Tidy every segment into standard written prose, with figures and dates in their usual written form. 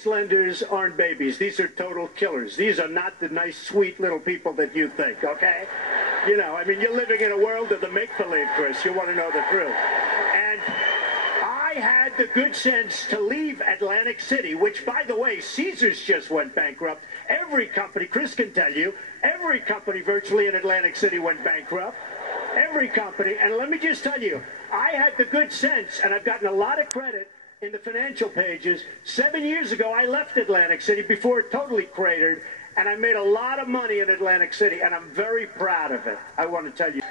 These lenders aren't babies. These are total killers. These are not the nice, sweet little people that you think, okay? You know, I mean, you're living in a world of the make-believe, Chris. You want to know the truth. And I had the good sense to leave Atlantic City, which, by the way, Caesars just went bankrupt. Every company, Chris can tell you, every company virtually in Atlantic City went bankrupt. Every company. And let me just tell you, I had the good sense, and I've gotten a lot of credit in the financial pages. 7 years ago, I left Atlantic City before it totally cratered, and I made a lot of money in Atlantic City, and I'm very proud of it. I want to tell you.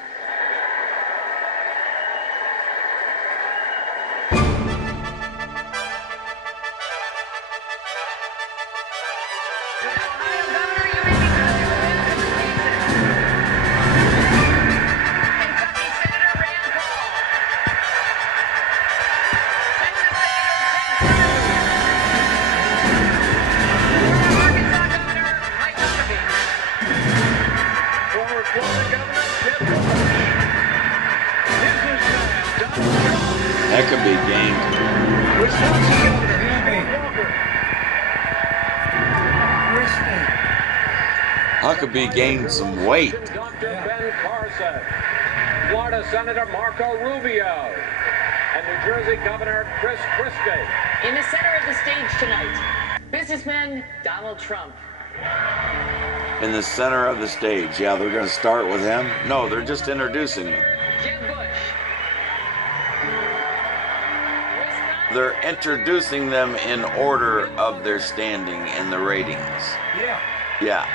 That could be game. Huckabee gained some weight. Dr. Ben Carson, Florida Senator Marco Rubio, and New Jersey Governor Chris Christie. In the center of the stage tonight, businessman Donald Trump. In the center of the stage. Yeah, they're going to start with him. No, they're just introducing him. Jeb Bush. They're introducing them in order of their standing in the ratings. Yeah. Yeah.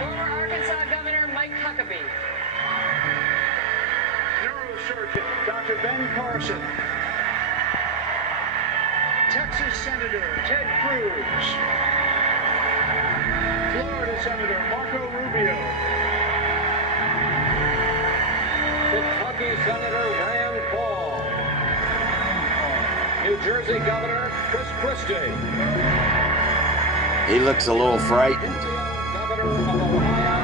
Former Arkansas Governor Mike Huckabee. Neurosurgeon Dr. Ben Carson. Texas Senator Ted Cruz. Florida Senator Marco Rubio. Kentucky Senator Rand Paul. New Jersey Governor Chris Christie. He looks a little frightened. Governor of Ohio.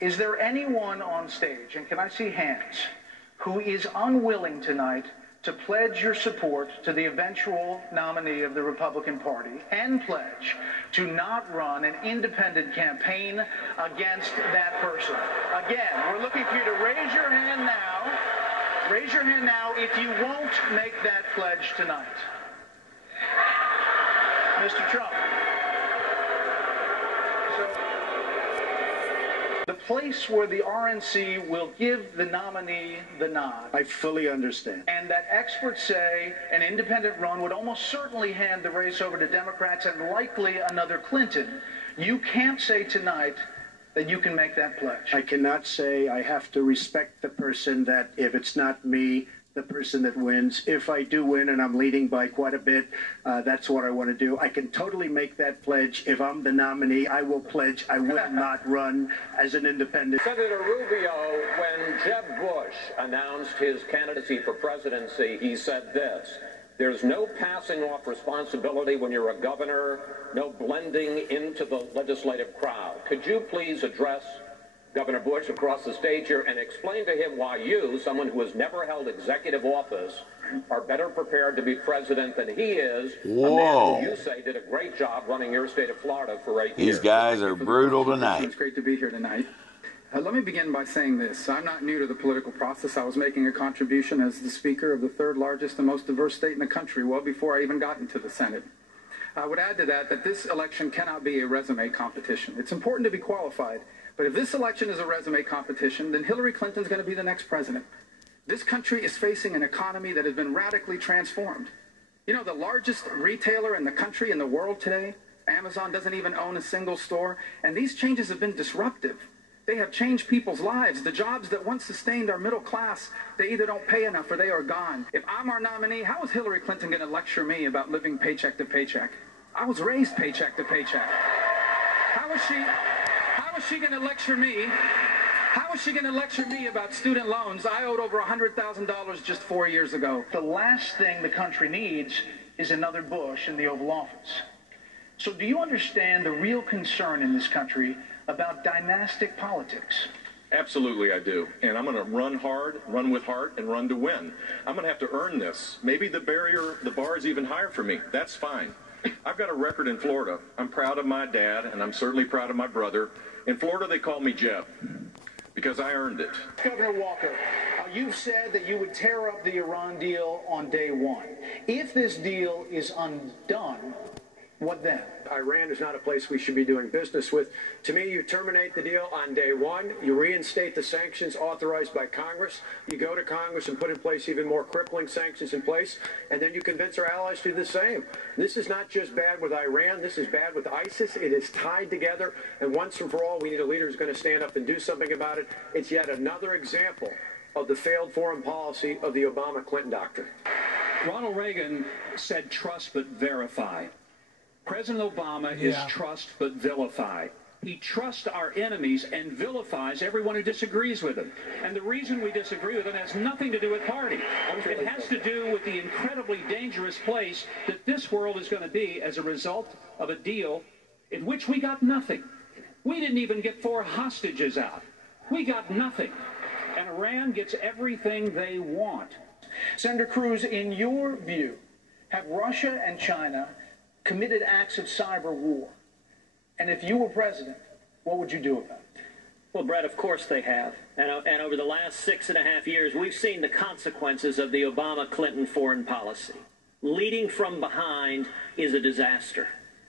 Is there anyone on stage, and can I see hands, who is unwilling tonight to pledge your support to the eventual nominee of the Republican Party and pledge to not run an independent campaign against that person? Again, we're looking for you to raise your hand now. Raise your hand now if you won't make that pledge tonight. Mr. Trump. The place where the RNC will give the nominee the nod. I fully understand. And that experts say an independent run would almost certainly hand the race over to Democrats and likely another Clinton. You can't say tonight that you can make that pledge. I cannot say. I have to respect the person that if it's not me, the person that wins. If I do win and I'm leading by quite a bit, that's what I want to do. I can totally make that pledge. If I'm the nominee, I will pledge I will not run as an independent. Senator Rubio, when Jeb Bush announced his candidacy for presidency, he said this: there's no passing off responsibility when you're a governor, no blending into the legislative crowd. Could you please address Governor Bush across the stage here and explain to him why you, someone who has never held executive office, are better prepared to be president than he is? Whoa. A man who you say did a great job running your state of Florida for 8 years. These guys are brutal tonight. It's great to be here tonight. Let me begin by saying this. I'm not new to the political process. I was making a contribution as the Speaker of the third largest and most diverse state in the country well before I even got into the Senate. I would add to that this election cannot be a resume competition. It's important to be qualified, but if this election is a resume competition, then Hillary Clinton's going to be the next president. This country is facing an economy that has been radically transformed. You know, the largest retailer in the country, in the world today, Amazon, doesn't even own a single store, and these changes have been disruptive. They have changed people's lives. The jobs that once sustained our middle class, they either don't pay enough or they are gone. If I'm our nominee, how is Hillary Clinton going to lecture me about living paycheck to paycheck? I was raised paycheck to paycheck. How is she going to lecture me How is she going to lecture me about student loans? I owed over $100,000 just 4 years ago. The last thing the country needs is another Bush in the Oval Office. So do you understand the real concern in this country about dynastic politics? Absolutely, I do. And I'm going to run hard, run with heart, and run to win. I'm going to have to earn this. Maybe the bar is even higher for me. That's fine. I've got a record in Florida. I'm proud of my dad, and I'm certainly proud of my brother. In Florida, they call me Jeb because I earned it. Governor Walker, you've said that you would tear up the Iran deal on day one. If this deal is undone, what then? Iran is not a place we should be doing business with. To me, you terminate the deal on day one. You reinstate the sanctions authorized by Congress. You go to Congress and put in place even more crippling sanctions in place. And then you convince our allies to do the same. This is not just bad with Iran. This is bad with ISIS. It is tied together. And once and for all, we need a leader who's going to stand up and do something about it. It's yet another example of the failed foreign policy of the Obama-Clinton doctrine. Ronald Reagan said trust but verify. President Obama is trust but vilify. He trusts our enemies and vilifies everyone who disagrees with him. And the reason we disagree with him has nothing to do with party. It has to do with the incredibly dangerous place that this world is going to be as a result of a deal in which we got nothing. We didn't even get 4 hostages out. We got nothing. And Iran gets everything they want. Senator Cruz, in your view, have Russia and China committed acts of cyber war? And if you were president, what would you do about it? Well, Brett, of course they have. And over the last 6.5 years, we've seen the consequences of the Obama-Clinton foreign policy. Leading from behind is a disaster.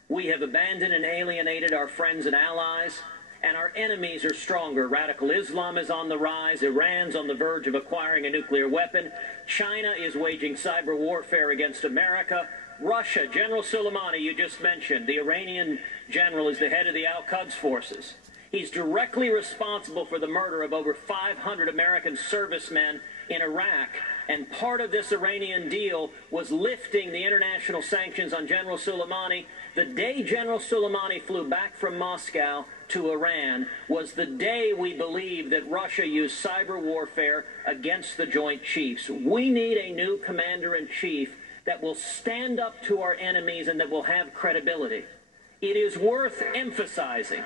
We have abandoned and alienated our friends and allies, and our enemies are stronger. Radical Islam is on the rise. Iran's on the verge of acquiring a nuclear weapon. China is waging cyber warfare against America. Russia, General Soleimani, you just mentioned, the Iranian general, is the head of the Al-Quds forces. He's directly responsible for the murder of over 500 American servicemen in Iraq. And part of this Iranian deal was lifting the international sanctions on General Soleimani. The day General Soleimani flew back from Moscow to Iran was the day we believed that Russia used cyber warfare against the Joint Chiefs. We need a new commander-in-chief that will stand up to our enemies and that will have credibility. It is worth emphasizing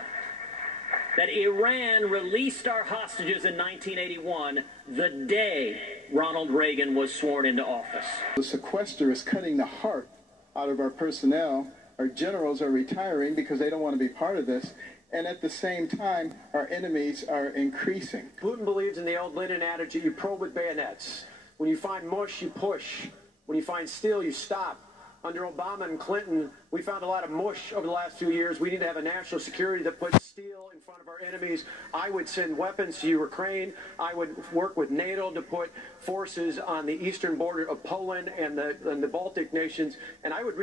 that Iran released our hostages in 1981, the day Ronald Reagan was sworn into office. The sequester is cutting the heart out of our personnel. Our generals are retiring because they don't want to be part of this. And at the same time, our enemies are increasing. Putin believes in the old Lenin adage, you probe with bayonets. When you find mush, you push. When you find steel, you stop. Under Obama and Clinton, we found a lot of mush over the last few years. We need to have a national security that puts steel in front of our enemies. I would send weapons to Ukraine. I would work with NATO to put forces on the eastern border of Poland and the Baltic nations. And I would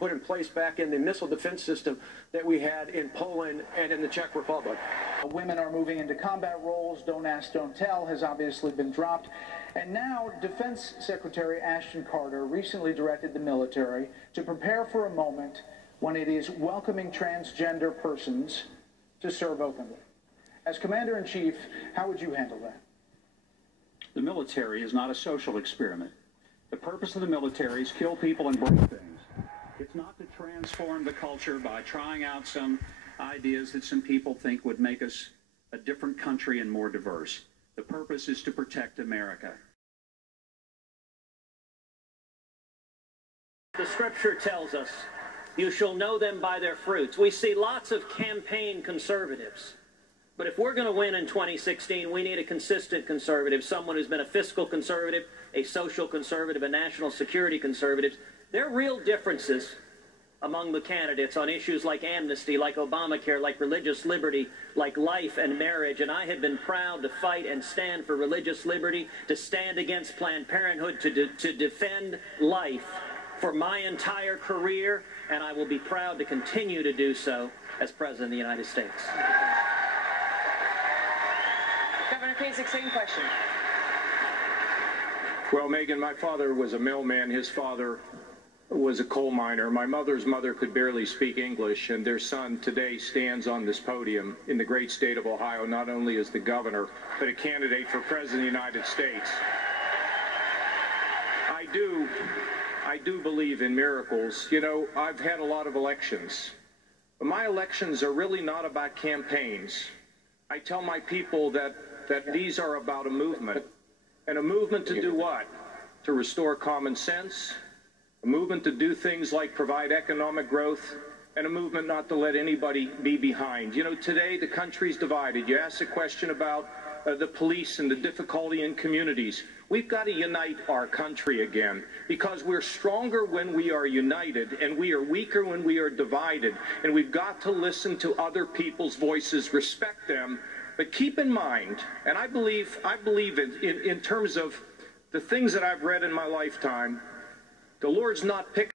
put in place back in the missile defense system that we had in Poland and in the Czech Republic. Women are moving into combat roles. Don't ask, don't tell has obviously been dropped. And now Defense Secretary Ashton Carter recently directed the military to prepare for a moment when it is welcoming transgender persons to serve openly. As Commander-in-Chief, how would you handle that? The military is not a social experiment. The purpose of the military is kill people and break things. It's not to transform the culture by trying out some ideas that some people think would make us a different country and more diverse. The purpose is to protect America. The scripture tells us, you shall know them by their fruits. We see lots of campaign conservatives. But if we're going to win in 2016, we need a consistent conservative, someone who's been a fiscal conservative, a social conservative, a national security conservative. There are real differences among the candidates on issues like amnesty, like Obamacare, like religious liberty, like life and marriage. And I have been proud to fight and stand for religious liberty, to stand against Planned Parenthood, to defend life for my entire career, and I will be proud to continue to do so as President of the United States. Governor Kasich, same question. Well, Megan, my father was a mailman. His father was a coal miner. My mother's mother could barely speak English, and their son today stands on this podium in the great state of Ohio, not only as the governor, but a candidate for president of the United States. I do believe in miracles. You know, I've had a lot of elections, but my elections are really not about campaigns. I tell my people that these are about a movement. And a movement to do what? To restore common sense, a movement to do things like provide economic growth, and a movement not to let anybody be behind. You know, today the country's divided. You asked a question about the police and the difficulty in communities. We've got to unite our country again, because we're stronger when we are united, and we are weaker when we are divided. And we've got to listen to other people's voices, respect them, but keep in mind, and I believe in terms of the things that I've read in my lifetime, the Lord's not picking.